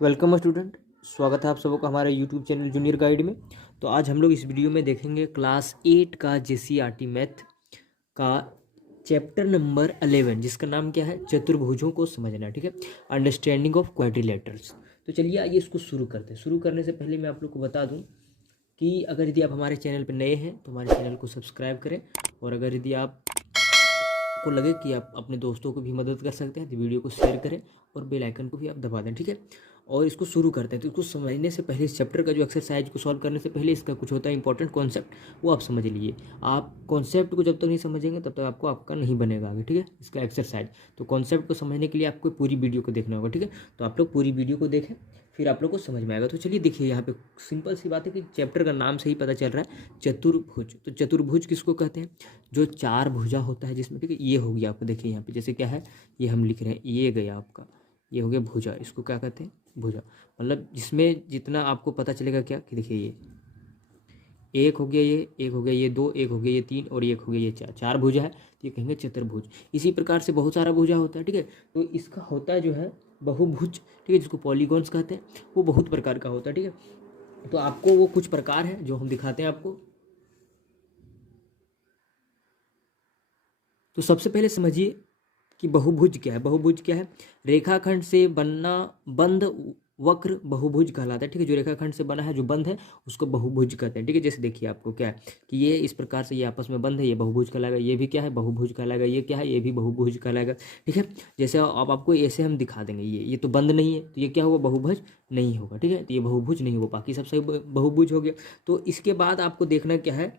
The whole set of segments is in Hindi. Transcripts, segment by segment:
वेलकम स्टूडेंट, स्वागत है आप सबको का हमारे यूट्यूब चैनल जूनियर गाइड में। तो आज हम लोग इस वीडियो में देखेंगे क्लास 8 का जेसीईआरटी मैथ का चैप्टर नंबर 11, जिसका नाम क्या है, चतुर्भुजों को समझना। ठीक है, अंडरस्टैंडिंग ऑफ क्वाड्रिलेटरल्स। तो चलिए आइए इसको शुरू करते हैं। शुरू करने से पहले मैं आप लोग को बता दूं कि अगर यदि आप हमारे चैनल पर नए हैं तो हमारे चैनल को सब्सक्राइब करें, और अगर यदि आप को लगे कि आप अपने दोस्तों को भी मदद कर सकते हैं तो वीडियो को शेयर करें और बेल आइकन को भी आप दबा दें। ठीक है, और इसको शुरू करते हैं। तो इसको समझने से पहले, इस चैप्टर का जो एक्सरसाइज को सॉल्व करने से पहले इसका कुछ होता है इंपॉर्टेंट कॉन्सेप्ट, वो आप समझ लीजिए। आप कॉन्सेप्ट को जब तक नहीं समझेंगे तब तक आपको आपका नहीं बनेगा आगे। ठीक है, इसका एक्सरसाइज। तो कॉन्सेप्ट को समझने के लिए आपको पूरी वीडियो को देखना होगा। ठीक है, तो आप लोग पूरी वीडियो को देखें, फिर आप लोग को समझ में आएगा। तो चलिए देखिए, यहाँ पे सिंपल सी बात है कि चैप्टर का नाम से ही पता चल रहा है चतुर्भुज। तो चतुर्भुज किसको कहते हैं? जो चार भुजा होता है जिसमें, ठीक है, ये हो गया आपको, देखिए यहाँ पे जैसे क्या है, ये हम लिख रहे हैं, ये गया आपका, ये हो गया भुजा। इसको क्या कहते हैं? भुजा। मतलब जिसमें जितना आपको पता चलेगा क्या कि देखिए, ये एक हो गया, ये एक हो गया, ये दो, एक हो गया, ये तीन, और एक हो गया, ये चार। चार भुजा है तो ये कहेंगे चतुर्भुज। इसी प्रकार से बहुत सारा भुजा होता है। ठीक है, तो इसका होता है जो है बहुभुज। ठीक है, जिसको पॉलीगॉन्स कहते हैं, वो बहुत प्रकार का होता है। ठीक है, तो आपको वो कुछ प्रकार है जो हम दिखाते हैं आपको। तो सबसे पहले समझिए कि बहुभुज क्या है। बहुभुज क्या है? रेखाखंड से बनना बंद वक्र बहुभुज कहलाता है। ठीक है, जो रेखाखंड से बना है, जो बंद है, उसको बहुभुज कहते हैं। ठीक है, जैसे देखिए आपको क्या है कि ये इस प्रकार से ये आपस में बंद है, ये बहुभुज कहलाएगा। ये भी क्या है? बहुभुज कहलाएगा। ये क्या है? ये भी बहुभुज कहलाएगा। ठीक है, जैसे अब आपको ऐसे हम दिखा देंगे, ये तो बंद नहीं है, तो ये क्या होगा? बहुभुज नहीं होगा। ठीक है, तो ये बहुभुज नहीं होगा, बाकी सब सही बहुभुज हो गया। तो इसके बाद आपको देखना क्या है,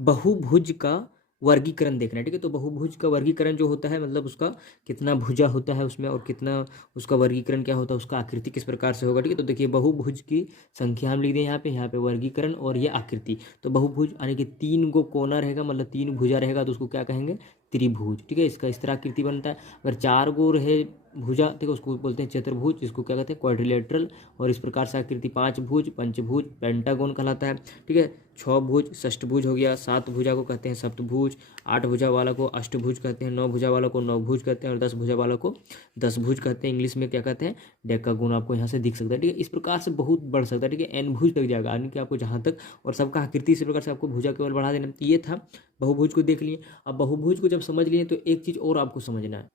बहुभुज का वर्गीकरण देखना है। ठीक है, तो बहुभुज का वर्गीकरण जो होता है, मतलब उसका कितना भुजा होता है उसमें, और कितना उसका वर्गीकरण क्या होता है, उसका आकृति किस प्रकार से होगा। ठीक है, तो देखिए बहुभुज की संख्या हम लिख दें यहाँ पे वर्गीकरण और ये आकृति। तो बहुभुज यानी कि तीन गो कोना रहेगा, मतलब तीन भुजा रहेगा, तो उसको क्या कहेंगे? त्रिभुज। ठीक है, इसका इस तरह आकृति बनता है। अगर चार गो रहे भुजा, ठीक है, उसको बोलते हैं चतुर्भुज, जिसको क्या कहते हैं? क्वाड्रिलेटरल। और इस प्रकार से आकृति पांच भुज, पंचभुज, पेंटागोन कहलाता है। ठीक है, छः भुज षष्ठभुज हो गया, सात भुजा को कहते हैं सप्तभुज, आठ भुजा वाला को अष्टभुज कहते हैं, नौ भुजा वाला को नवभुज कहते हैं, और दस भुजा वाला को दसभुज कहते हैं। इंग्लिश में क्या कहते हैं? डेकागोन। आपको यहाँ से दिख सकता है। ठीक है, इस प्रकार से बहुत बढ़ सकता है। ठीक है, एन भुज तक जाएगा, यानी कि आपको जहाँ तक, और सबका आकृति इसी प्रकार से आपको भुजा केवल बढ़ा देना। तो ये था बहुभुज को देख लिए। अब बहुभुज को जब समझ लिए तो एक चीज़ और आपको समझना है,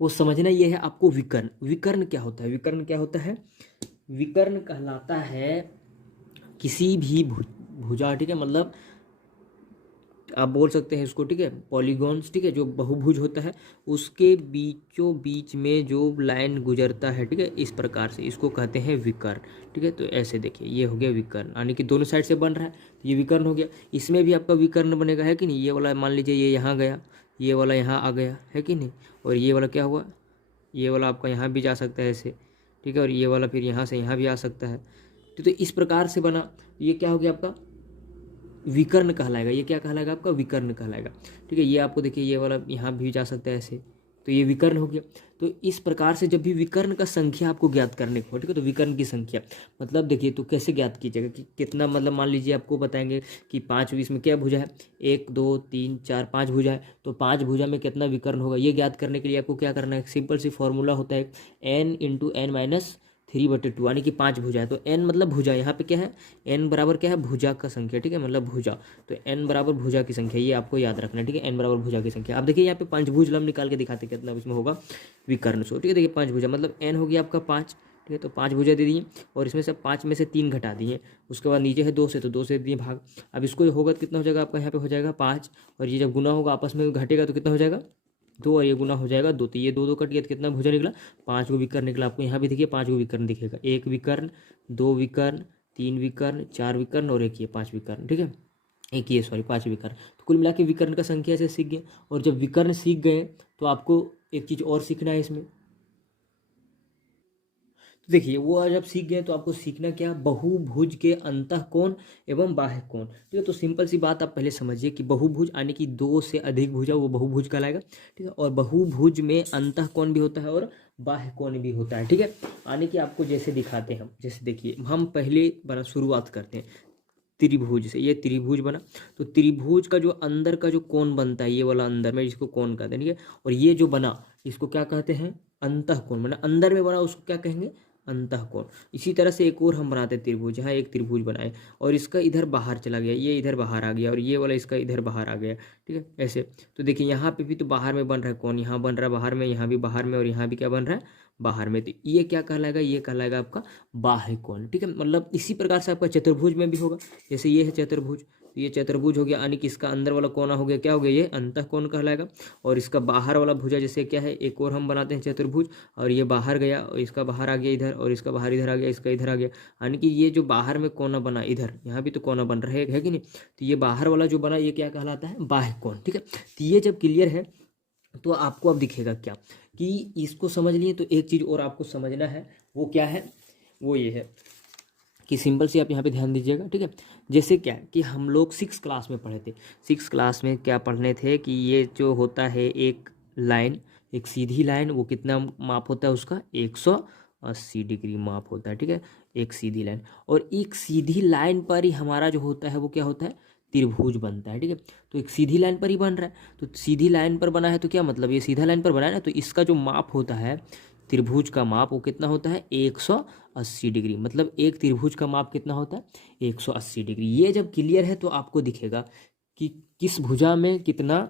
वो समझना ये है आपको विकर्ण। विकर्ण क्या होता है? विकर्ण क्या होता है? विकर्ण कहलाता है किसी भी भुजा, ठीक है, मतलब आप बोल सकते हैं इसको, ठीक है, पॉलीगॉन्स। ठीक है, जो बहुभुज होता है उसके बीचों बीच में जो लाइन गुजरता है, ठीक है, इस प्रकार से, इसको कहते हैं विकर्ण। ठीक है, तो ऐसे देखिए, ये हो गया विकर्ण, यानी कि दोनों साइड से बन रहा है, तो ये विकर्ण हो गया। इसमें भी आपका विकर्ण बनेगा, है कि नहीं? ये वाला मान लीजिए ये यहाँ गया, ये वाला यहाँ आ गया, है कि नहीं? और ये वाला क्या हुआ? ये वाला आपका यहाँ भी जा सकता है ऐसे। ठीक है, और ये वाला फिर यहाँ से यहाँ भी आ सकता है। तो इस प्रकार से बना, ये क्या हो गया आपका? विकर्ण कहलाएगा। ये क्या कहलाएगा? आपका विकर्ण कहलाएगा। ठीक है, ये आपको देखिए, ये वाला यहाँ भी जा सकता है ऐसे, तो ये विकर्ण हो गया। तो इस प्रकार से जब भी विकर्ण का संख्या आपको ज्ञात करने को, ठीक है, तो विकर्ण की संख्या मतलब देखिए, तो कैसे ज्ञात कीजिएगा कि कितना, मतलब मान लीजिए आपको बताएंगे कि पाँच, इसमें क्या भुजा है? एक, दो, तीन, चार, पाँच भुजा है, तो पाँच भुजा में कितना विकर्ण होगा, ये ज्ञात करने के लिए आपको क्या करना है? सिंपल सी फॉर्मूला होता है, एन इंटू एन माइनस 3/2, यानी कि पाँच भुजा है। तो n मतलब भुजा, यहाँ पे क्या है? n बराबर क्या है? भुजा का संख्या। ठीक है, मतलब भुजा, तो n बराबर भुजा की संख्या, ये आपको याद रखना है। ठीक है, n बराबर भुजा की संख्या। अब देखिए यहाँ पे पंचभुज लंब निकाल के दिखाते कितना इसमें होगा विकर्ण। सो ठीक है, देखिए पाँच भुजा मतलब n हो गया आपका पाँच। ठीक है, तो पाँच भुजा दे दिए, और इसमें से पाँच में से तीन घटा दिए। उसके बाद नीचे है दो से, तो दो से दिए भाग। अब इसको होगा तो कितना हो जाएगा आपका? यहाँ पे हो जाएगा पाँच, और ये जब गुना होगा आपस में घटेगा तो कितना हो जाएगा? दो, और ये गुना हो जाएगा दो, तो ये दो दो कट गया तो कितना भुजा निकला? पाँच को विकर्ण निकला। आपको यहाँ भी देखिए पाँच को विकर्ण दिखेगा, एक विकर्ण, दो विकर्ण, तीन विकर्ण, चार विकर्ण, और एक ये पाँच विकर्ण। ठीक है, एक ये सॉरी पाँच विकर्ण। तो कुल मिला के विकर्ण का संख्या से सीख गए। और जब विकर्ण सीख गए तो आपको एक चीज़ और सीखना है इसमें। तो देखिए, वो जब सीख गए तो आपको सीखना क्या? बहुभुज के अंतःकोण एवं बाह्य कोण। ठीक है, तो सिंपल सी बात आप पहले समझिए कि बहुभुज यानी कि दो से अधिक भुजा, वो बहुभुज कहलाएगा। ठीक है, और बहुभुज में अंतःकोण भी होता है और बाह्य कोण भी होता है। ठीक है, यानी कि आपको जैसे दिखाते हैं हम, जैसे देखिए, हम पहले बना शुरुआत करते हैं त्रिभुज से। ये त्रिभुज बना, तो त्रिभुज का जो अंदर का जो कोण बनता है, ये वाला अंदर में, जिसको कोण कहते हैं। ठीक है, और ये जो बना, इसको क्या कहते हैं? अंतःकोण, मतलब अंदर में बना उसको क्या कहेंगे, अंतःकोण। इसी तरह से एक और हम बनाते हैं त्रिभुज, यहाँ एक त्रिभुज बनाए और इसका इधर बाहर चला गया, ये इधर बाहर आ गया और ये वाला इसका इधर बाहर आ गया, ठीक है ऐसे। तो देखिए यहाँ पे भी तो बाहर में बन रहा है कौन, यहाँ बन रहा है बाहर में, यहाँ भी बाहर में और यहाँ भी क्या बन रहा है, बाहर में। तो ये क्या कहलाएगा, ये कहलाएगा आपका बाह्य कोण, ठीक है। मतलब इसी प्रकार से आपका चतुर्भुज में भी होगा, जैसे ये है चतुर्भुज, तो ये चतुर्भुज हो गया, यानी कि इसका अंदर वाला कोना हो गया, क्या हो गया, ये अंतःकोण कहलाएगा। और इसका बाहर वाला भुजा जैसे क्या है, एक और हम बनाते हैं चतुर्भुज, और ये बाहर गया और इसका बाहर आ गया इधर, और इसका बाहर इधर आ गया, इसका इधर आ गया, यानी कि ये जो बाहर में कोना बना इधर, यहाँ भी तो कोना बन रहा है कि नहीं, तो ये बाहर वाला जो बना ये क्या कहलाता है, बाह्य कोण, ठीक है। तो ये जब क्लियर है तो आपको अब दिखेगा क्या, कि इसको समझ लिए। तो एक चीज़ और आपको समझना है, वो क्या है, वो ये है कि सिंपल से आप यहाँ पे ध्यान दीजिएगा, ठीक है। जैसे क्या कि हम लोग 6 क्लास में पढ़े थे, 6 क्लास में क्या पढ़ने थे कि ये जो होता है एक लाइन, एक सीधी लाइन, वो कितना माप होता है उसका, 180 डिग्री माप होता है, ठीक है, एक सीधी लाइन। और एक सीधी लाइन पर ही हमारा जो होता है वो क्या होता है, त्रिभुज बनता है, ठीक है। तो एक सीधी लाइन पर ही बन रहा है, तो सीधी लाइन पर बना है तो क्या मतलब, ये सीधा लाइन पर बना है ना, तो इसका जो माप होता है त्रिभुज का माप, वो कितना होता है, 180 डिग्री। मतलब एक त्रिभुज का माप कितना होता है, 180 डिग्री। ये जब क्लियर है तो आपको दिखेगा कि किस भुजा में कितना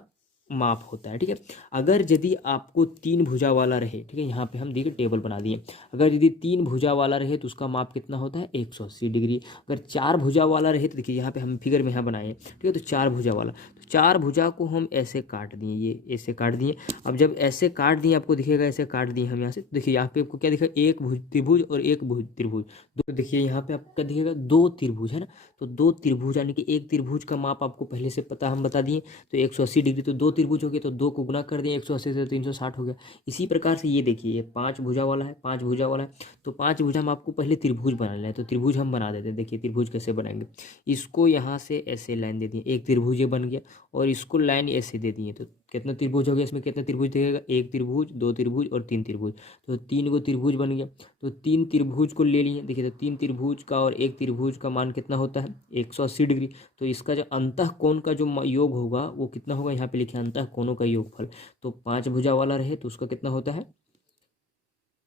माप होता है, ठीक है। अगर यदि आपको 3 भुजा वाला रहे, ठीक है, यहाँ पे हम देखिए टेबल बना दिए, अगर यदि 3 भुजा वाला रहे तो उसका माप कितना होता है, 180 डिग्री। अगर 4 भुजा वाला रहे तो देखिए यहाँ पे हम फिगर में यहाँ बनाए, ठीक है, तो 4 भुजा वाला, तो 4 भुजा को हम ऐसे काट दिए, ये ऐसे काट दिए। अब जब ऐसे काट दिए आपको दिखेगा, ऐसे काट दिए हम यहाँ से, तो देखिए यहाँ पे आपको क्या दिखेगा, एक त्रिभुज और एक त्रिभुज, तो देखिए यहाँ पे आपको क्या दिखेगा, 2 त्रिभुज है ना। तो 2 त्रिभुज यानी कि एक त्रिभुज का माप आपको पहले से पता, हम बता दिए, तो 180 डिग्री, तो 2 त्रिभुज हो गए, तो 2 को गुना कर दिए 180 से, 360 हो गया। इसी प्रकार से ये देखिए, ये 5 भुजा वाला है, 5 भुजा वाला है, तो 5 भुजा में आपको पहले त्रिभुज बनाना है, तो त्रिभुज हम बना देते हैं। देखिए त्रिभुज कैसे बनाएंगे, इसको यहाँ से ऐसे लाइन दे दिए, एक त्रिभुज ये बन गया, और इसको लाइन ऐसे दे दिए, तो कितना त्रिभुज हो गया, इसमें कितना त्रिभुज दिखेगा, एक त्रिभुज, 2 त्रिभुज और 3 त्रिभुज, तो 3 को त्रिभुज बन गया। तो 3 त्रिभुज को ले लिए, देखिए तो 3 त्रिभुज का और एक त्रिभुज का मान कितना होता है, 180 डिग्री। तो इसका जो अंतःकोण का जो योग होगा वो कितना होगा, यहाँ पे लिखे अंतःकोणों का योगफल। तो 5 भुजा वाला रहे तो उसका कितना होता है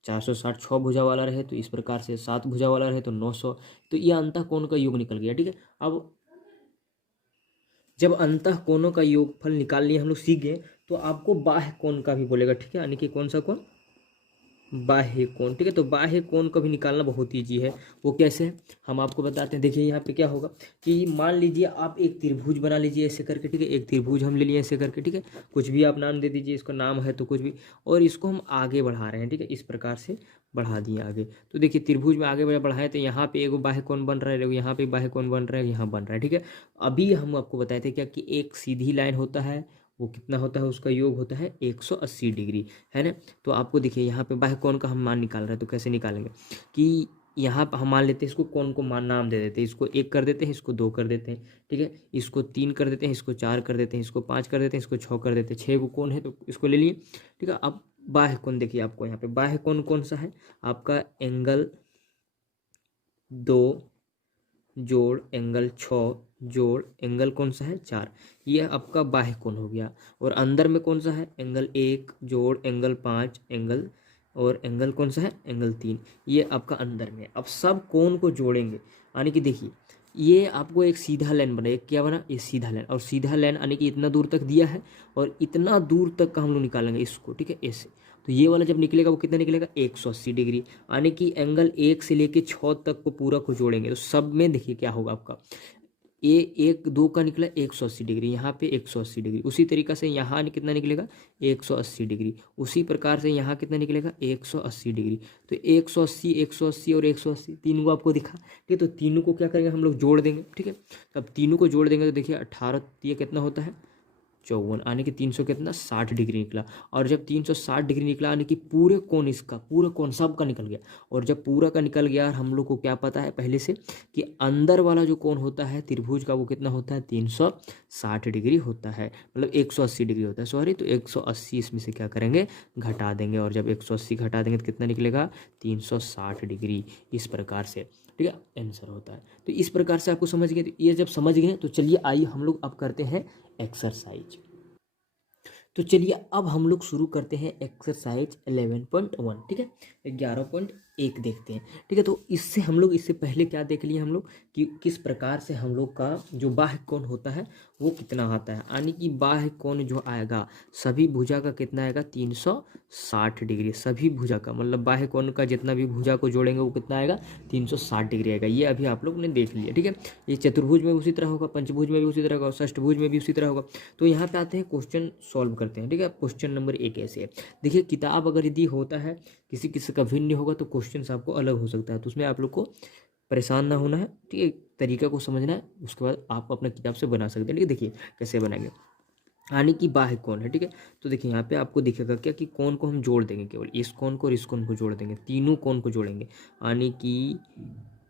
460, 6 भुजा वाला रहे तो इस प्रकार से, 7 भुजा वाला रहे तो 900। तो ये अंतःकोण का योग निकल गया, ठीक है। अब जब अंतःकोणों का योगफल निकाल लिए हम लोग, सीख गए, तो आपको बाह्य कोण का भी बोलेगा, ठीक है, यानी कि कौन सा कोण, बाह्य कोण, ठीक है। तो बाह्य कोण को भी निकालना बहुत ईजी है, वो कैसे है हम आपको बताते हैं। देखिए यहाँ पे क्या होगा कि मान लीजिए आप एक त्रिभुज बना लीजिए ऐसे करके, ठीक है, एक त्रिभुज हम ले लिए ऐसे करके, ठीक है, कुछ भी आप नाम दे दीजिए, इसका नाम है तो कुछ भी, और इसको हम आगे बढ़ा रहे हैं, ठीक है, इस प्रकार से बढ़ा दिए आगे। तो देखिए त्रिभुज में आगे बढ़ाए तो यहाँ पे एगो बाह्य कोण बन रहा है, यहाँ पे बाह्य कोण बन रहा है, यहाँ बन रहा है, ठीक है। अभी हम आपको बताए थे क्या कि एक सीधी लाइन होता है, वो कितना होता है, उसका योग होता है 180 डिग्री, है ना। तो आपको देखिए यहाँ पे बाह्य कोण का हम मान निकाल रहे हैं, तो कैसे निकालेंगे कि यहाँ पर हम मान लेते हैं, इसको कोण को मान नाम दे देते हैं, इसको 1 कर देते हैं, इसको 2 कर देते हैं, ठीक है, इसको 3 कर देते हैं, इसको 4 कर देते हैं, इसको 5 कर देते हैं, इसको 6 कर देते हैं, 6 को कोण है तो इसको ले लिए, ठीक है। अब बाह्य कोण देखिए, आपको यहाँ पे बाह्य कोण कौन सा है, आपका एंगल 2 जोड़ एंगल 6 जोड़ एंगल कौन सा है 4, ये आपका बाह्य कोण हो गया। और अंदर में कौन सा है, एंगल 1 जोड़ एंगल 5 एंगल, और एंगल कौन सा है, एंगल 3, ये आपका अंदर में। अब सब कोण को जोड़ेंगे, यानी कि देखिए ये आपको एक सीधा लाइन बना, एक क्या बना, ये सीधा लाइन, और सीधा लाइन यानी कि इतना दूर तक दिया है, और इतना दूर तक का हम लोग निकालेंगे इसको, ठीक है, ऐसे। तो ये वाला जब निकलेगा वो कितना निकलेगा, 180 डिग्री, यानी कि एंगल 1 से लेके 6 तक को पूरा को जोड़ेंगे, तो सब में देखिए क्या होगा आपका, ए 1 2 का निकला 180 डिग्री, यहाँ पे 180 डिग्री, उसी तरीक़ा से यहाँ कितना निकलेगा 180 डिग्री, उसी प्रकार से यहाँ कितना निकलेगा 180 डिग्री। तो 180 180 और 180 तीनों को आपको दिखा, ठीक है। तो तीनों को क्या करेंगे हम लोग, जोड़ देंगे, ठीक है। तो अब तीनों को जोड़ देंगे तो देखिए 18, ये कितना होता है 54, आने की 300 कितना 60 डिग्री निकला। और जब 360 डिग्री निकला यानी कि पूरे कोण, इसका पूरा कोण सब का निकल गया। और जब पूरा का निकल गया, हम लोग को क्या पता है पहले से कि अंदर वाला जो कोण होता है त्रिभुज का वो कितना होता है 360 डिग्री होता है, मतलब 180 डिग्री होता है, सॉरी। तो 180 इसमें से क्या करेंगे, घटा देंगे, और जब 180 घटा देंगे तो कितना निकलेगा 360 डिग्री, इस प्रकार से, ठीक है, आंसर होता है। तो इस प्रकार से आपको समझ गए। तो ये जब समझ गए तो चलिए आइए हम लोग अब करते हैं एक्सरसाइज। तो चलिए अब हम लोग शुरू करते हैं एक्सरसाइज 11.1, ठीक है, 11.1 देखते हैं, ठीक है। तो इससे हम लोग, इससे पहले क्या देख लिए हम लोग कि किस प्रकार से हम लोग का जो बाह्य कोण होता है वो कितना आता है, यानी कि बाह्य कोण जो आएगा सभी भुजा का कितना आएगा 360 डिग्री, सभी भुजा का मतलब बाह्य कोण का जितना भी भुजा को जोड़ेंगे वो कितना आएगा 360 डिग्री आएगा। ये अभी आप लोग ने देख लिया, ठीक है। ये चतुर्भुज में उसी तरह होगा, पंचभुज में भी उसी तरह होगा, षष्ठभुज में भी उसी तरह होगा। तो यहाँ पे आते हैं, क्वेश्चन सॉल्व करते हैं, ठीक है। क्वेश्चन नंबर 1 ऐसे है, देखिए किताब अगर यदि होता है किसी किसी का भिन्न होगा तो क्वेश्चन आपको अलग हो सकता है, तो उसमें आप लोग को परेशान ना होना है, ठीक है, तरीका को समझना है, उसके बाद आप अपना किताब से बना सकते हैं, ठीक है। देखिए कैसे बनाएंगे, यानी कि बाह्य कोण है, ठीक है। तो देखिए यहाँ पे आपको दिखेगा क्या कि कोण को हम जोड़ देंगे, केवल इस कोण को और इस कोण को जोड़ देंगे, तीनों कोण को जोड़ेंगे, यानी कि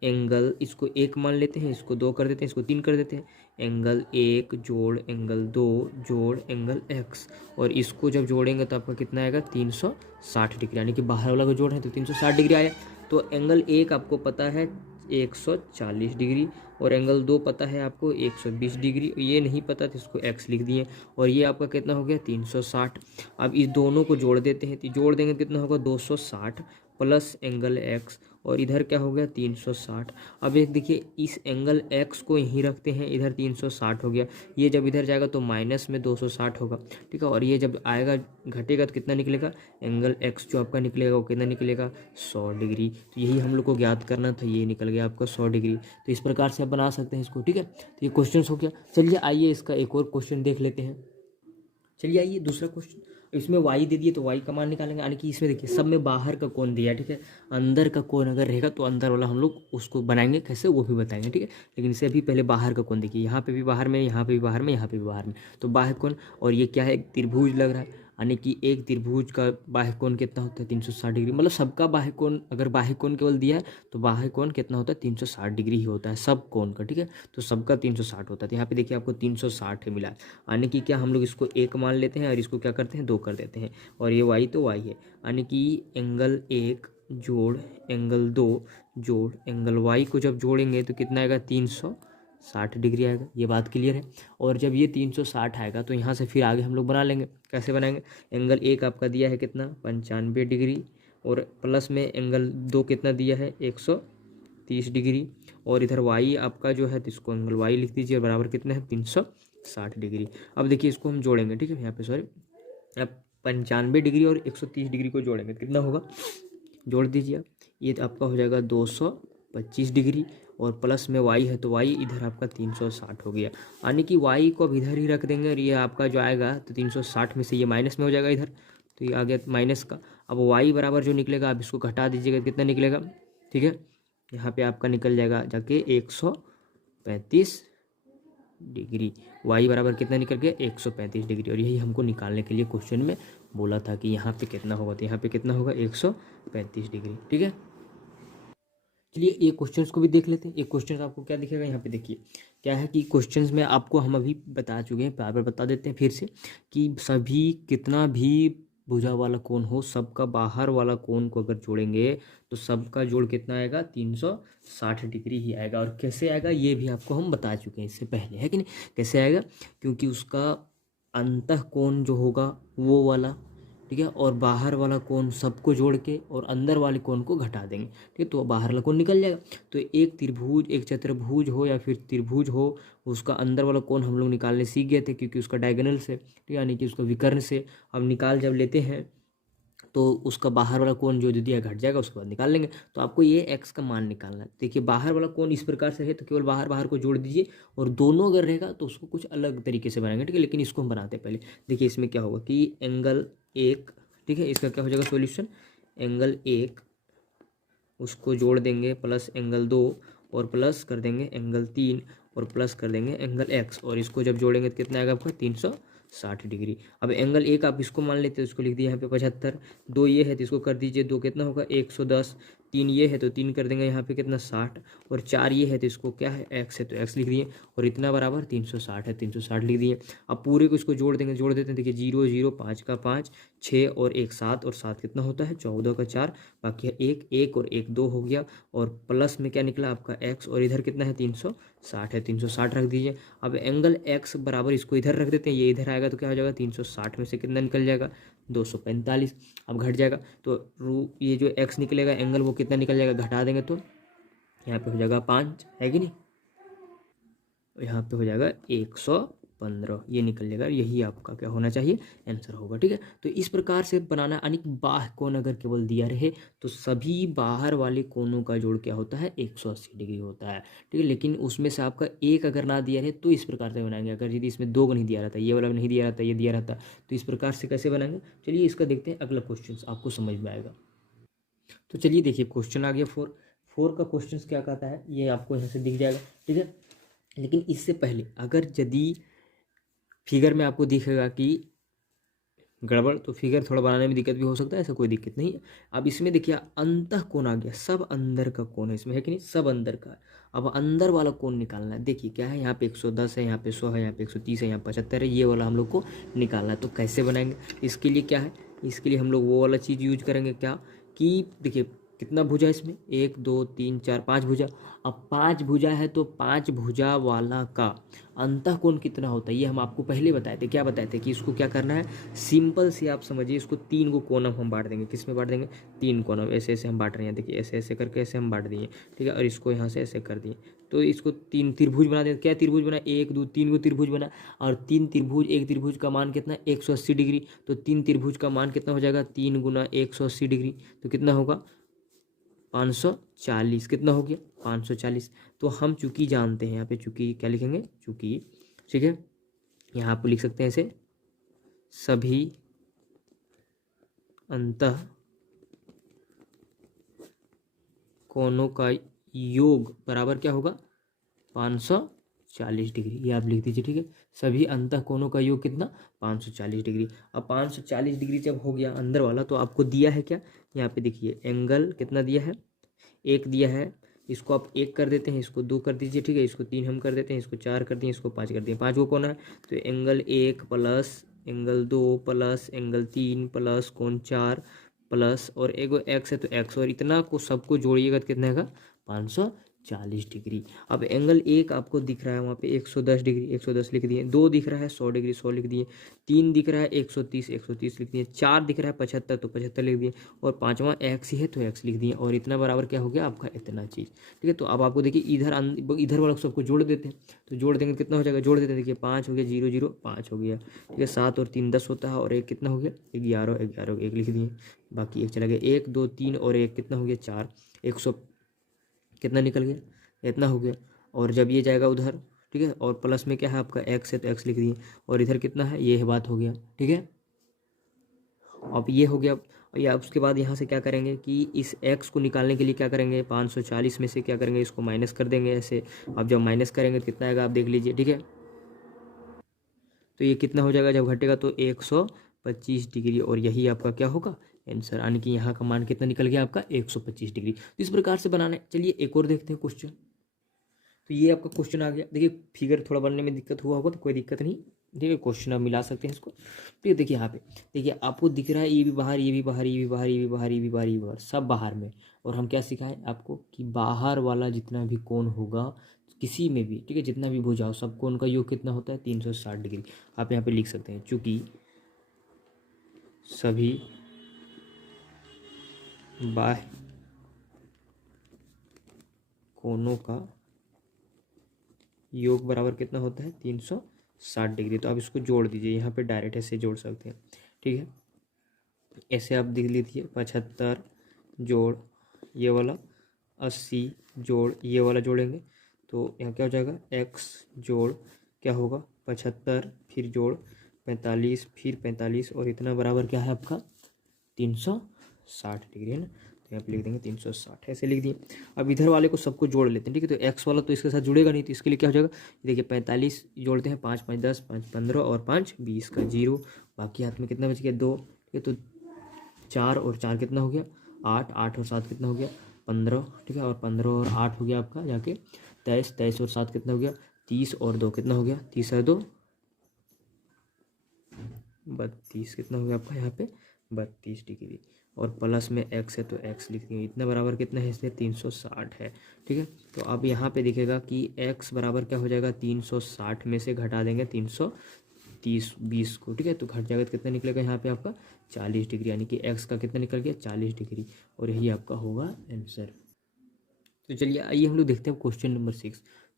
एंगल, इसको 1 मान लेते हैं, इसको 2 कर देते हैं, इसको 3 कर देते हैं, एंगल 1 जोड़ एंगल 2 जोड़ एंगल x, और इसको जब जोड़ेंगे तो आपका कितना आएगा 360 डिग्री, यानी कि बाहर वाला को जोड़ रहे हैं तो 360 डिग्री आया। तो एंगल 1 आपको पता है 140 डिग्री, और एंगल 2 पता है आपको 120 डिग्री, ये नहीं पता तो इसको x लिख दिए, और ये आपका कितना हो गया 360। अब इस दोनों को जोड़ देते हैं, तो जोड़ देंगे कितना होगा 260 प्लस एंगल x, और इधर क्या हो गया 360। अब एक देखिए इस एंगल x को यहीं रखते हैं, इधर 360 हो गया, ये जब इधर जाएगा तो माइनस में 260 होगा, ठीक है, और ये जब आएगा घटेगा तो कितना निकलेगा, एंगल x जो आपका निकलेगा वो कितना निकलेगा 100 डिग्री। तो यही हम लोग को ज्ञात करना था, ये निकल गया आपका 100 डिग्री। तो इस प्रकार से आप बना सकते हैं इसको, ठीक है। तो ये क्वेश्चन हो गया। चलिए आइए इसका एक और क्वेश्चन देख लेते हैं। चलिए आइए दूसरा क्वेश्चन, इसमें y दे दिए तो y का मान निकालेंगे, यानी कि इसमें देखिए सब में बाहर का कोण दिया है, ठीक है। अंदर का कोण अगर रहेगा तो अंदर वाला हम लोग उसको बनाएंगे कैसे वो भी बताएंगे, ठीक है। लेकिन इससे अभी पहले बाहर का कोण देखिए, यहाँ पे भी बाहर में, यहाँ पे भी बाहर में, यहाँ पे भी बाहर में, तो बाह्य कोण, और ये क्या है एक त्रिभुज लग रहा है, यानी कि एक त्रिभुज का बाह्य कोण कितना होता है 360 डिग्री, मतलब सबका बाह्य कोण, अगर बाह्य कोण केवल दिया है तो बाह्य कोण कितना होता है 360 डिग्री ही होता है सब कोण का, ठीक है। तो सबका 360 होता है, तो यहाँ पे देखिए आपको 360 मिला है, यानी कि क्या हम लोग इसको 1 मान लेते हैं और इसको क्या करते हैं 2 कर देते हैं, और ये y तो y है, यानी कि एंगल 1 जोड़ एंगल 2 जोड़ एंगल y को जब जोड़ेंगे तो कितना आएगा 360 डिग्री आएगा, ये बात क्लियर है। और जब ये 360 आएगा तो यहाँ से फिर आगे हम लोग बना लेंगे, कैसे बनाएंगे, एंगल 1 आपका दिया है कितना 95 डिग्री, और प्लस में एंगल 2 कितना दिया है 130 डिग्री, और इधर y आपका जो है तो इसको एंगल y लिख दीजिए, बराबर कितना है 360 डिग्री। अब देखिए इसको हम जोड़ेंगे, ठीक है, यहाँ पे सॉरी, अब 95 डिग्री और 130 डिग्री को जोड़ेंगे, कितना होगा, जोड़ दीजिए आप, ये तो आपका हो जाएगा 225 डिग्री, और प्लस में y है तो y इधर आपका 360 हो गया, यानी कि y को अब इधर ही रख देंगे, और ये आपका जो आएगा तो 360 में से ये माइनस में हो जाएगा इधर, तो ये आ गया माइनस का। अब y बराबर जो निकलेगा आप इसको घटा दीजिएगा, कितना निकलेगा, ठीक है, यहाँ पे आपका निकल जाएगा जाके 135 डिग्री, y बराबर कितना निकल गया 135 डिग्री, और यही हमको निकालने के लिए क्वेश्चन में बोला था कि यहाँ पे कितना होगा, तो यहाँ पे कितना होगा 135 डिग्री, ठीक है। चलिए ये क्वेश्चंस को भी देख लेते हैं। ये क्वेश्चंस आपको क्या दिखेगा, यहाँ पे देखिए क्या है कि क्वेश्चंस में आपको हम अभी बता चुके हैं, बार बार बता देते हैं फिर से कि सभी कितना भी भुजा वाला कोण हो, सबका बाहर वाला कोण को अगर जोड़ेंगे तो सबका जोड़ कितना आएगा 360 डिग्री ही आएगा। और कैसे आएगा ये भी आपको हम बता चुके हैं इससे पहले, है कि नहीं, कैसे आएगा, क्योंकि उसका अंतः कोण जो होगा वो वाला, ठीक है, और बाहर वाला कोण सबको जोड़ के और अंदर वाले कोण को घटा देंगे, ठीक है, तो बाहर वाला कोण निकल जाएगा। तो एक त्रिभुज, एक चतुर्भुज हो या फिर त्रिभुज हो, उसका अंदर वाला कोण हम लोग निकालने सीख गए थे, क्योंकि उसका डायगोनल से, ठीक है, यानी कि उसका विकर्ण से हम निकाल जब लेते हैं तो उसका बाहर वाला कोण जो दिया घट जाएगा, उसके बाद निकाल लेंगे। तो आपको ये x का मान निकालना है। देखिए बाहर वाला कोण इस प्रकार से है तो केवल बाहर बाहर को जोड़ दीजिए, और दोनों अगर रहेगा तो उसको कुछ अलग तरीके से बनाएंगे, ठीक है, लेकिन इसको हम बनाते हैं पहले। देखिए इसमें क्या होगा कि एंगल 1, ठीक है, इसका क्या हो जाएगा सॉल्यूशन, एंगल 1 उसको जोड़ देंगे प्लस एंगल 2, और प्लस कर देंगे एंगल 3, और प्लस कर देंगे एंगल x, और इसको जब जोड़ेंगे तो कितना आएगा आपका 360 डिग्री। अब एंगल 1 आप इसको मान लेते हैं, इसको लिख दिए यहाँ पे 75, 2 ये है तो इसको कर दीजिए 2 कितना होगा 110, 3 ये है तो 3 कर देंगे यहाँ पे कितना 60, और 4 ये है तो इसको क्या है x है तो x लिख दिए, और इतना बराबर 360 है 360 लिख दिए। अब पूरे को इसको जोड़ देंगे, जोड़ देते हैं, देखिए 0 0 5 का 5, 6 और 1 7, और 7 कितना होता है 14 का 4, बाकी है 1 1 और 1 2 हो गया, और प्लस में क्या निकला आपका x, और इधर कितना है 360 है 360 रख दीजिए। अब एंगल x बराबर इसको इधर रख देते हैं, ये इधर आएगा जाएगा तो क्या हो जाएगा, 360 में से कितना निकल जाएगा, 245। अब घट जाएगा तो ये जो x निकलेगा एंगल वो कितना निकल जाएगा, घटा देंगे तो यहाँ पे हो जाएगा 5, है कि नहीं, यहाँ पे हो जाएगा 115, ये निकल जाएगा। यही आपका क्या होना चाहिए, आंसर होगा। ठीक है, तो इस प्रकार से बनाना। यानी कि बाह्य कोण अगर केवल दिया रहे तो सभी बाहर वाले कोणों का जोड़ क्या होता है, 180 डिग्री होता है। ठीक है, लेकिन उसमें से आपका एक अगर ना दिया रहे तो इस प्रकार से बनाएंगे। अगर यदि इसमें 2 नहीं दिया रहता, ये वाला नहीं दिया रहता, ये दिया रहता, तो इस प्रकार से कैसे बनाएंगे। चलिए इसका देखते हैं अगला क्वेश्चन, आपको समझ में आएगा। तो चलिए देखिए क्वेश्चन आ गया 4 का क्वेश्चन क्या कहता है, ये आपको यहाँ से दिख जाएगा। ठीक है, लेकिन इससे पहले अगर यदि फिगर में आपको दिखेगा कि गड़बड़, तो फिगर थोड़ा बनाने में दिक्कत भी हो सकता है, ऐसा कोई दिक्कत नहीं है। अब इसमें देखिए अंतः कोण आ गया, सब अंदर का कोण है इसमें, है कि नहीं, सब अंदर का। अब अंदर वाला कोण निकालना है। देखिए क्या है, यहाँ पे 110 है, यहाँ पे 100 है, यहाँ पे 130 है, यहाँ 75 है, ये वाला हम लोग को निकालना है। तो कैसे बनाएंगे, इसके लिए क्या है, इसके लिए हम लोग वो वाला चीज़ यूज करेंगे क्या, कि देखिए कितना भुजा इसमें, 1 2 3 4 5 भुजा। अब 5 भुजा है तो 5 भुजा वाला का अंतः कोण कितना होता है, ये हम आपको पहले बताए थे। क्या बताए थे कि इसको क्या करना है, सिंपल से आप समझिए, इसको 3 को कोणम हम बांट देंगे। किस में बांट देंगे, 3 कोणम, ऐसे ऐसे हम बांट रहे हैं। देखिए ऐसे ऐसे करके ऐसे हम बांट दिए। ठीक है, और इसको यहाँ से ऐसे कर दिए, तो इसको 3 त्रिभुज बना दें। क्या त्रिभुज बना, 1 2 3 को त्रिभुज बना, और 3 त्रिभुज, एक त्रिभुज का मान कितना, 180 डिग्री। तो 3 त्रिभुज का मान कितना हो जाएगा, 3 गुना 180 डिग्री, तो कितना होगा, 540। कितना हो गया, 540। तो हम चूंकि जानते हैं, यहाँ पे चूंकि क्या लिखेंगे, चूंकि। ठीक है, यहाँ पे लिख सकते हैं ऐसे, सभी अंतः कोणों का योग बराबर क्या होगा, 540 डिग्री, ये आप लिख दीजिए। ठीक है, सभी अंतः कोणों का योग कितना, 540 डिग्री। अब 540 डिग्री जब हो गया अंदर वाला, तो आपको दिया है क्या, यहाँ पे देखिए एंगल कितना दिया है, 1 दिया है। इसको आप 1 कर देते हैं, इसको 2 कर दीजिए। ठीक है, इसको 3 हम कर देते हैं, इसको 4 कर दिए, इसको 5 कर दिए। 5 को कोण है, तो angle 1 plus angle 2 plus angle 3 plus कोण 4 प्लस, और एगो एक्स है तो एक्स, और इतना को सबको जोड़िएगा तो कितना है, 540 डिग्री। अब एंगल 1 आपको दिख रहा है वहाँ पे 110 डिग्री, 110 लिख दिए। 2 दिख रहा है 100 डिग्री, 100 लिख दिए। 3 दिख रहा है 130, 130 लिख दिए। 4 दिख रहा है 75, तो 75 लिख दिए। और 5वां एक्स ही है तो एक्स लिख दिए। और इतना बराबर क्या हो गया आपका, इतना चीज़। ठीक है, तो अब आपको देखिए इधर वाला सबको जोड़ देते हैं, तो जोड़ देंगे कितना हो जाएगा, जोड़ देते हैं। देखिए 5 हो गया, 0 0 5 हो गया। ठीक है, 7 और 3 10 होता है, और 1 कितना हो गया, 11 11 1 लिख दिए। बाकी 1 चला गया, 1 2 3 और 1 कितना हो गया, 4। 100 कितना निकल गया, इतना हो गया। और जब ये जाएगा उधर, ठीक है, और प्लस में क्या है आपका एक्स है तो एक्स लिख दिए, और इधर कितना है, ये बात हो गया। ठीक है, अब ये हो गया। या उसके बाद यहाँ से क्या करेंगे कि इस x को निकालने के लिए क्या करेंगे, 540 में से क्या करेंगे, इसको माइनस कर देंगे ऐसे। अब जब माइनस करेंगे तो कितना आएगा आप देख लीजिए। ठीक है, तो ये कितना हो जाएगा जब घटेगा, तो 125 डिग्री, और यही आपका क्या होगा, आंसर। यानी कि यहाँ का मान कितना निकल गया आपका, 125 डिग्री। तो इस प्रकार से बनाना है। चलिए एक और देखते हैं क्वेश्चन। तो ये आपका क्वेश्चन आ गया। देखिए फिगर थोड़ा बनने में दिक्कत हुआ होगा तो कोई दिक्कत नहीं, ठीक है, क्वेश्चन आप मिला सकते हैं इसको। ठीक है, देखिए यहाँ पे देखिए आपको दिख रहा है, ये भी बाहर, ये भी बाहर, ये भी बाहर, ये भी बाहर, ये भी बाहर, ये भी बाहर, सब बाहर में। और हम क्या सिखाएं आपको कि बाहर वाला जितना भी कोण होगा किसी में भी, ठीक है, जितना भी भुजा हो, सब कोण का योग कितना होता है, 360 डिग्री। आप यहाँ पे लिख सकते हैं, चूंकि सभी बाह्य कोणों का योग बराबर कितना होता है, 360 डिग्री। तो आप इसको जोड़ दीजिए, यहाँ पे डायरेक्ट ऐसे जोड़ सकते हैं। ठीक है, ऐसे आप देख लीजिए, 75 जोड़ ये वाला, 80 जोड़ ये वाला जोड़ेंगे तो यहाँ क्या हो जाएगा, x जोड़ क्या होगा, 75 फिर जोड़ 45 फिर 45, और इतना बराबर क्या है आपका, 360 डिग्री, है ना। तो यहाँ पे लिख देंगे 360, ऐसे लिख दिए। अब इधर वाले को सबको जोड़ लेते हैं। ठीक है, तो x वाला तो इसके साथ जुड़ेगा नहीं, तो इसके लिए क्या हो जाएगा, देखिए 45 जोड़ते हैं, 5 5 10, 5 15 और 5 20 का 0। बाकी हाथ में कितना बच गया, 2। ठीक है, तो 4 और 4 कितना हो गया, 8 8 और 7 कितना हो गया, 15। ठीक है, और 15 और 8 हो गया आपका जाके 23 23 और 7 कितना हो गया, 30 और 2 कितना हो गया, 30 और 2 32 कितना हो गया आपका यहाँ पे, 32 डिग्री। और प्लस में x है तो x लिख देंगे। इतना बराबर कितना है इसमें, 360 है। ठीक है, तो अब यहाँ पे दिखेगा कि x बराबर क्या हो जाएगा, 360 में से घटा देंगे 30 20 को, ठीक है। तो घट जाएगा तो कितना निकलेगा यहाँ पे आपका 40 डिग्री, यानी कि एक्स का कितना निकल गया 40 डिग्री, और यही आपका होगा आंसर। तो चलिए आइए हम लोग देखते हैं क्वेश्चन नंबर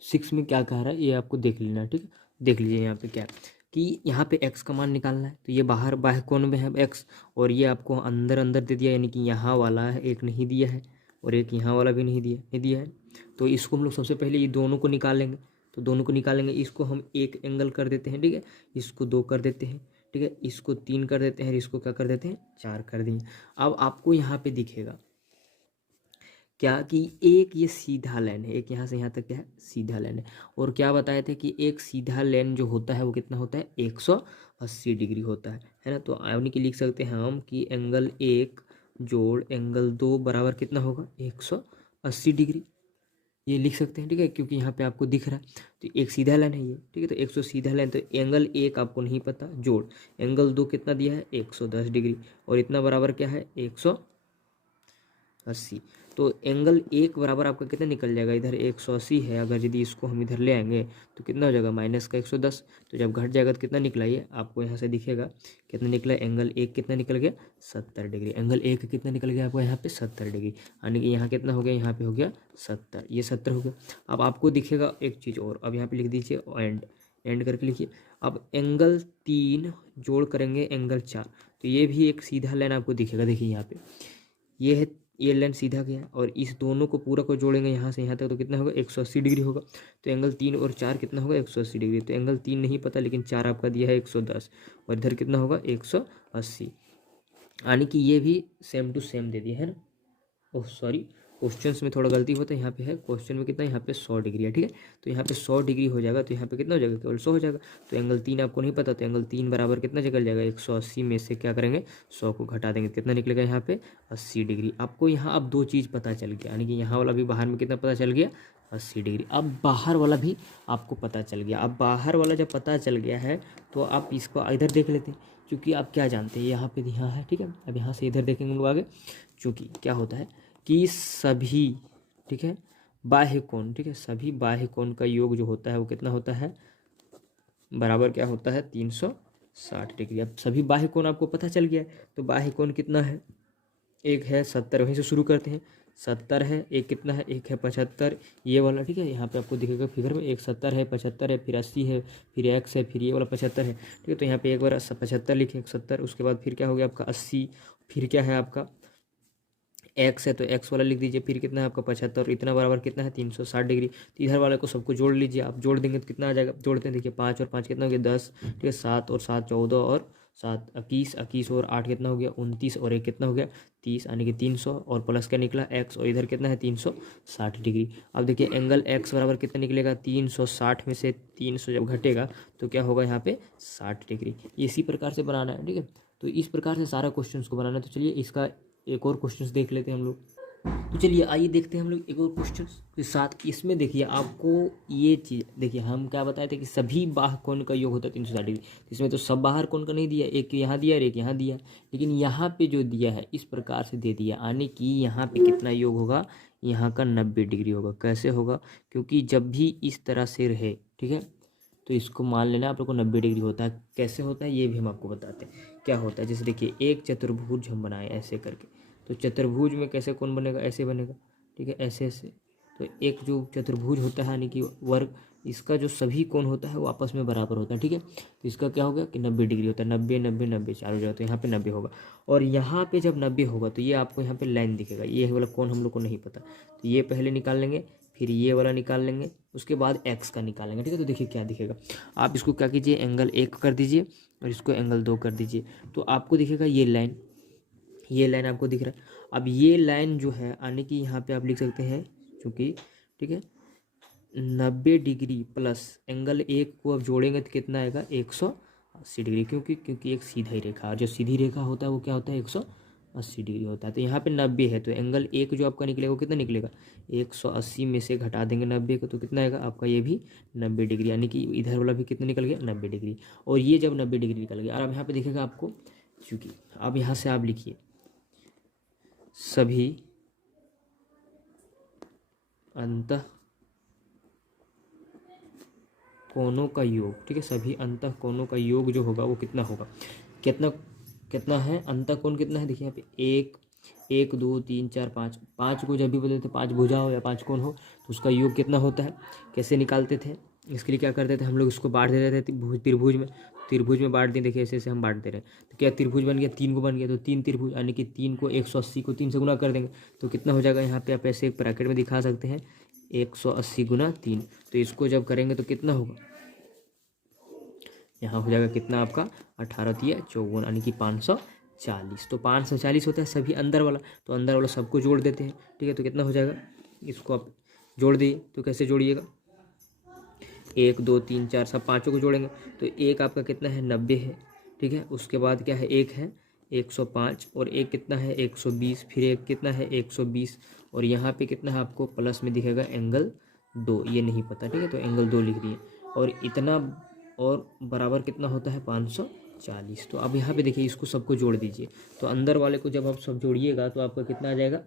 6 में क्या कह रहा है, ये आपको देख लेना है, ठीक है। देख लीजिए यहाँ पे क्या है कि यहाँ पे x का मान निकालना है। तो ये बाहर बाह्य कोण में है x, और ये आपको अंदर अंदर दे दिया, यानी कि यहाँ वाला है एक नहीं दिया है, और एक यहाँ वाला भी नहीं दिया है। तो इसको हम लोग सबसे पहले ये दोनों को निकालेंगे। तो दोनों को निकालेंगे, इसको हम एक एंगल कर देते हैं, ठीक है। इसको 2 कर देते हैं, ठीक है। इसको 3 कर देते हैं, इसको क्या कर देते हैं 4 कर देंगे। अब आपको यहाँ पे दिखेगा क्या कि एक ये सीधा लाइन है, एक यहाँ से यहाँ तक क्या है सीधा लाइन है, और क्या बताए थे कि एक सीधा लाइन जो होता है वो कितना होता है 180 डिग्री होता है ना। तो यानी कि लिख सकते हैं हम कि एंगल 1 जोड़ एंगल 2 बराबर कितना होगा 180 डिग्री, ये लिख सकते हैं, ठीक है। क्योंकि यहाँ पे आपको दिख रहा है तो एक सीधा लाइन है ये, ठीक है। तो 100 सीधा लाइन, तो एंगल 1 आपको नहीं पता, जोड़ एंगल 2 कितना दिया है 110 डिग्री, और इतना बराबर क्या है 180। तो एंगल 1 बराबर आपका कितना निकल जाएगा, इधर 180 है, अगर यदि इसको हम इधर ले आएंगे तो कितना हो जाएगा माइनस का 110। तो जब घट जाएगा तो कितना निकला, ये आपको यहाँ से दिखेगा कितना निकला, एंगल 1 कितना निकल गया 70 डिग्री। एंगल 1 कितना निकल गया आपको यहाँ पे 70 डिग्री, यानी कि यहाँ कितना हो गया, यहाँ पे हो गया 70, ये 70 हो गया। अब आपको दिखेगा एक चीज़ और, अब यहाँ पे लिख दीजिए एंड करके लिखिए। अब एंगल 3 जोड़ करेंगे एंगल 4, तो ये भी एक सीधा लाइन आपको दिखेगा। देखिए यहाँ पे ये है, ये लाइन सीधा गया, और इस दोनों को पूरा को जोड़ेंगे यहाँ से यहाँ तक, तो कितना होगा 180 डिग्री होगा। तो एंगल 3 और 4 कितना होगा 180 डिग्री। तो एंगल 3 नहीं पता, लेकिन 4 आपका दिया है 110, और इधर कितना होगा 180, यानी कि ये भी सेम टू सेम दे दिया है ना। ओह सॉरी, क्वेश्चंस में थोड़ा गलती होता है, यहाँ पे है क्वेश्चन में कितना, यहाँ पे 100 डिग्री है, ठीक है। तो यहाँ पे 100 डिग्री हो जाएगा, तो यहाँ पे कितना हो जाएगा केवल 100 हो जाएगा। तो एंगल 3 आपको नहीं पता, तो एंगल 3 बराबर कितना निकल जाएगा 180 में से क्या करेंगे 100 को घटा देंगे, कितना निकलेगा यहाँ पे 80 डिग्री। आपको यहाँ अब 2 चीज़ पता चल गया, यानी कि यहाँ वाला भी बाहर में कितना पता चल गया 80 डिग्री। अब बाहर वाला भी आपको पता चल गया। अब बाहर वाला जब पता चल गया है तो आप इसको इधर देख लेते हैं, क्योंकि आप क्या जानते हैं यहाँ पे यहाँ है, ठीक है। अब यहाँ से इधर देखेंगे हम लोग आगे, चूँकि क्या होता है कि सभी, ठीक है, बाह्य कोण, ठीक है, सभी बाह्य कोण का योग जो होता है वो कितना होता है बराबर क्या होता है 360 डिग्री। अब सभी बाह्य कोण आपको पता चल गया है, तो बाह्य कोण कितना है, एक है 70, वहीं से शुरू करते हैं। 70 है, एक कितना है, एक है 75, ये वाला, ठीक है। यहाँ पे आपको दिखेगा फिगर में, एक 70 है, 75 है, फिर 80 है, फिर एक्स है, फिर ये वाला 75 है, ठीक है। तो यहाँ पे एक बार 75 लिखे, 70, उसके बाद फिर क्या हो गया आपका 80, फिर क्या है आपका एक्स है, तो एक्स वाला लिख दीजिए, फिर कितना है आपका 75, और इतना बराबर कितना है 360 डिग्री। तो इधर वाले को सबको जोड़ लीजिए, आप जोड़ देंगे तो कितना आ जाएगा, जोड़ते हैं देखिए 5 और 5 कितना हो गया 10, ठीक है। 7 और 7 14, और 7 21, 21 और 8 कितना हो गया 29, और 1 कितना हो गया 30, यानी कि 300, और प्लस क्या निकला एक्स, और इधर कितना है 360 डिग्री। अब देखिए एंगल एक्स बराबर कितना निकलेगा 360 में से 300 जब घटेगा तो क्या होगा यहाँ पे 60 डिग्री। इसी प्रकार से बनाना है, ठीक है। तो इस प्रकार से सारा क्वेश्चन को बनाना है। तो चलिए इसका एक और क्वेश्चन देख लेते हैं हम लोग। तो चलिए आइए देखते हैं हम लोग एक और क्वेश्चन के साथ। इसमें देखिए आपको ये चीज़ देखिए, हम क्या बताए थे कि सभी बाह्य कोण का योग होता है 360 डिग्री। इसमें तो सब बाहर कोण का नहीं दिया, एक यहाँ दिया और एक यहाँ दिया, लेकिन यहाँ पे जो दिया है इस प्रकार से दे दिया, यानी कि यहाँ पे कितना योग होगा, यहाँ का 90 डिग्री होगा। कैसे होगा, क्योंकि जब भी इस तरह से रहे, ठीक है, तो इसको मान लेना आप लोग को 90 डिग्री होता है। कैसे होता है ये भी हम आपको बताते हैं क्या होता है। जैसे देखिए एक चतुर्भुज हम बनाए ऐसे करके, तो चतुर्भुज में कैसे कोण बनेगा, ऐसे बनेगा, ठीक है, ऐसे ऐसे। तो एक जो चतुर्भुज होता है यानी कि वर्ग, इसका जो सभी कोण होता है वो आपस में बराबर होता है, ठीक है। तो इसका क्या होगा कि 90 डिग्री होता है, 90 90 90 चार हो जाएगा, तो यहाँ पे 90 होगा। और यहाँ पे जब 90 होगा तो ये आपको यहाँ पे लाइन दिखेगा, ये वाला कोण हम लोग को नहीं पता, तो ये पहले निकाल लेंगे, फिर ये वाला निकाल लेंगे, उसके बाद एक्स का निकालेंगे, ठीक है। तो देखिए क्या दिखेगा, आप इसको क्या कीजिए एंगल 1 कर दीजिए और इसको एंगल 2 कर दीजिए, तो आपको दिखेगा ये लाइन आपको दिख रहा है। अब ये लाइन जो है यानी कि यहाँ पे आप लिख सकते हैं, चूँकि ठीक है 90 डिग्री प्लस एंगल 1 को अब जोड़ेंगे तो कितना आएगा 180 डिग्री, क्योंकि एक सीधा ही रेखा, और जो सीधी रेखा होता है वो क्या होता है 180 डिग्री होता है। तो यहाँ पे 90 है, तो एंगल 1 जो आपका निकलेगा वो कितना निकलेगा 180 में से घटा देंगे 90 को, तो कितना आएगा आपका ये भी 90 डिग्री, यानी कि इधर वाला भी कितना निकल गया 90 डिग्री। और ये जब 90 डिग्री निकल गया, और अब यहाँ पे दिखेगा आपको, चूँकि अब यहाँ से आप लिखिए सभी अंतः कोणों का योग, ठीक है, सभी अंतः कोणों का योग जो होगा वो कितना होगा, कितना कितना है अंतः कोण कितना है, देखिए यहाँ पे 1 2 3 4 5, 5 को जब भी बोलते थे 5 भुजा हो या 5 कोण हो तो उसका योग कितना होता है, कैसे निकालते थे, इसके लिए क्या करते थे हम लोग, इसको बांट देते थे त्रिभुज में बांट दिए, देखिए ऐसे ऐसे हम बांट दे रहे हैं, तो क्या त्रिभुज बन गया, 3 को बन गया, तो 3 त्रिभुज यानी कि 3 को 180 को 3 से गुना कर देंगे तो कितना हो जाएगा, यहाँ पे आप ऐसे एक ब्रैकेट में दिखा सकते हैं 180 गुना 3, तो इसको जब करेंगे तो कितना होगा, यहाँ हो जाएगा कितना आपका 18 3 54 यानी कि 540, तो 540 होता है सभी अंदर वाला, तो अंदर वाला सबको जोड़ देते हैं, ठीक है, तो कितना हो जाएगा, इसको आप जोड़ दिए, तो कैसे जोड़िएगा, 1 2 3 4 सब पाँचों को जोड़ेंगे तो एक आपका कितना है 90 है, ठीक है, उसके बाद क्या है एक है 105 और एक कितना है 120, फिर एक कितना है 120 और यहाँ पे कितना है आपको प्लस में दिखेगा एंगल 2, ये नहीं पता, ठीक है, तो एंगल 2 लिख दिए और इतना और बराबर कितना होता है 540, तो अब यहाँ पे देखिए इसको सबको जोड़ दीजिए, तो अंदर वाले को जब आप सब जोड़िएगा तो आपका कितना आ जाएगा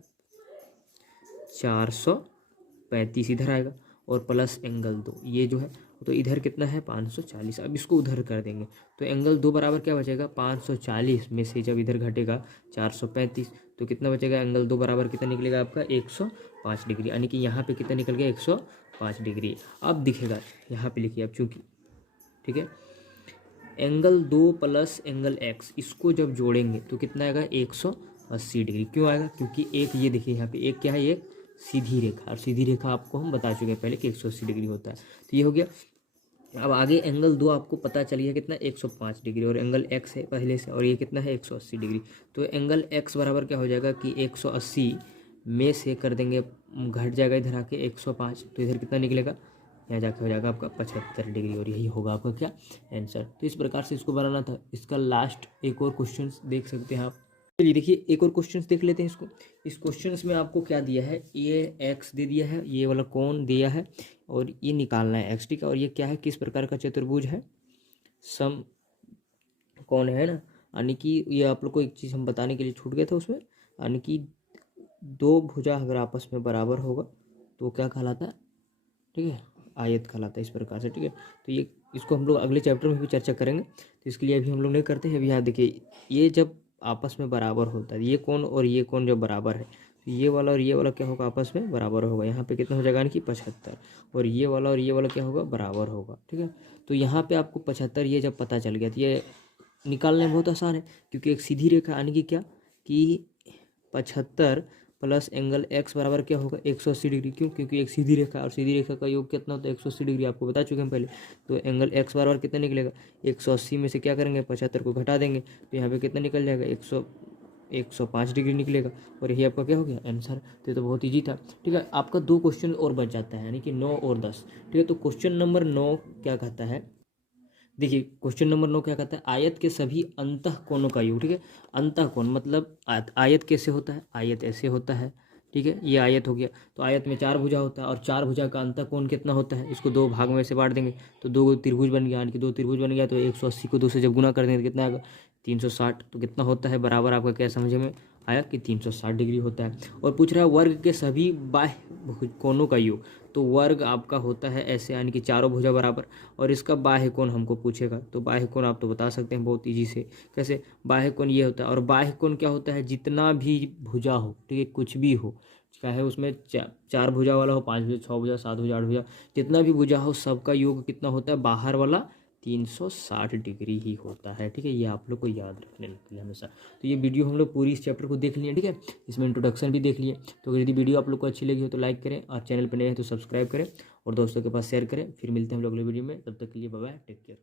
435 इधर आएगा और प्लस एंगल 2 ये जो है, तो इधर कितना है 540, अब इसको उधर कर देंगे तो एंगल 2 बराबर क्या बचेगा 540 में से जब इधर घटेगा 435 तो कितना बचेगा, एंगल 2 बराबर कितना निकलेगा आपका 105 डिग्री, यानी कि यहाँ पे कितना निकल गया 105 डिग्री। अब दिखेगा यहाँ पे लिखिए आप चूँकि, ठीक है, एंगल 2 प्लस एंगल x इसको जब जोड़ेंगे तो कितना आएगा 180 डिग्री, क्यों आएगा, क्योंकि एक ये देखिए यहाँ पे एक क्या है, एक सीधी रेखा, और सीधी रेखा आपको हम बता चुके हैं पहले कि 180 डिग्री होता है, तो ये हो गया। अब आगे एंगल 2 आपको पता चल गया कितना 105 डिग्री और एंगल x है पहले से और ये कितना है 180 डिग्री, तो एंगल x बराबर क्या हो जाएगा कि 180 में से कर देंगे घट जाएगा इधर आके 105, तो इधर कितना निकलेगा, यहाँ जाके हो जाएगा आपका 75 डिग्री और यही होगा आपका क्या आंसर। तो इस प्रकार से इसको बनाना था। इसका लास्ट एक और क्वेश्चन देख सकते हैं आप। चलिए देखिए एक और क्वेश्चन देख लेते हैं इसको। इस क्वेश्चन में आपको क्या दिया है, ये एक्स दे दिया है, ये वाला कोण दिया है और ये निकालना है एक्स, ठीक है, और ये क्या है, किस प्रकार का चतुर्भुज है, सम कोण है ना, यानी कि ये आप लोग को एक चीज़ हम बताने के लिए छूट गए थे उसमें, यानी कि दो भुजा अगर आपस में बराबर होगा तो क्या कहलाता है, ठीक है, आयत कहलाता है इस प्रकार से, ठीक है। तो ये इसको हम लोग अगले चैप्टर में भी चर्चा करेंगे, तो इसके लिए अभी हम लोग नहीं करते हैं। अभी यहाँ देखिए ये जब आपस में बराबर होता है, ये कोण और ये कोण जब बराबर है तो ये वाला और ये वाला क्या होगा, आपस में बराबर होगा। यहाँ पे कितना हो जाएगा, यानी कि 75, और ये वाला क्या होगा, बराबर होगा, ठीक है। तो यहाँ पे आपको 75 ये जब पता चल गया तो ये निकालने में बहुत आसान है, क्योंकि एक सीधी रेखा यानी कि क्या कि 75 प्लस एंगल x बराबर क्या होगा 180 डिग्री, क्यों, क्योंकि एक सीधी रेखा और सीधी रेखा का योग कितना होता है 180 डिग्री, आपको बता चुके हैं पहले। तो एंगल x बराबर कितना निकलेगा, 180 में से क्या करेंगे 75 को घटा देंगे तो यहाँ पे कितना निकल जाएगा 105 डिग्री निकलेगा, और यही आपका क्या हो गया आंसर। तो ये तो बहुत ईजी था, ठीक है। आपका 2 क्वेश्चन और बच जाता है, यानी कि 9 और 10, ठीक है। तो क्वेश्चन नंबर 9 क्या कहता है, देखिए क्वेश्चन नंबर 9 क्या कहता है, आयत के सभी अंतः कोणों का योग, ठीक है। अंतः कोण मतलब आयत कैसे होता है, आयत ऐसे होता है, ठीक है, ये आयत हो गया। तो आयत में 4 भुजा होता है और 4 भुजा का अंतः कोण कितना होता है, इसको 2 भाग में से बांट देंगे तो 2 त्रिभुज बन गया, यानी कि 2 त्रिभुज बन गया। तो 180 को 2 से जब गुना कर देंगे तो कितना आएगा 360, तो कितना होता है बराबर, आपका क्या समझ में आया कि 360 डिग्री होता है। और पूछ रहा है वर्ग के सभी बाह्य कोणों का योग, तो वर्ग आपका होता है ऐसे, यानी कि चारों भुजा बराबर, और इसका बाह्य कोण हमको पूछेगा तो बाह्य कोण आप तो बता सकते हैं बहुत ईजी से, कैसे, बाह्य कोण ये होता है। और बाह्य कोण क्या होता है, जितना भी भुजा हो, ठीक है, कुछ भी हो, चाहे उसमें 4 भुजा वाला हो, 5 भुजा, 6 भुजा, 7 भुजा, 8 भुजा, जितना भी भुजा हो सबका योग कितना होता है, बाहर वाला 360 डिग्री ही होता है, ठीक है। ये आप लोग को याद रखने के लिए हमेशा। तो ये वीडियो हम लोग पूरी इस चैप्टर को देख लिए, ठीक है, इसमें इंट्रोडक्शन भी देख लिए। तो यदि वीडियो आप लोग को अच्छी लगी हो तो लाइक करें, और चैनल पर नए हैं तो सब्सक्राइब करें और दोस्तों के पास शेयर करें। फिर मिलते हैं हम लोग अगले वीडियो में, तब तक के लिए बाय बाय, टेक केयर।